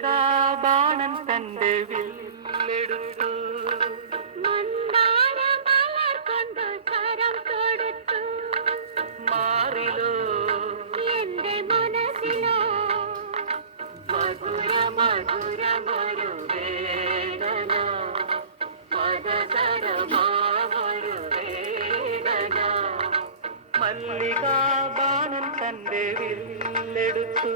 മല്ലികാ ബാണൻ തന്റെ വില്ലെടുത്തു. മന്ദാരമലർ കൊണ്ട് കരം കൊടുത്തു. മാറിലോ എന്റെ മനസ്സിലോ മധുര മധുരമൊരു വേദന, മധുരമൊരു വേദന. മല്ലികാ ബാണൻ തന്റെ വില്ലെടുത്തു.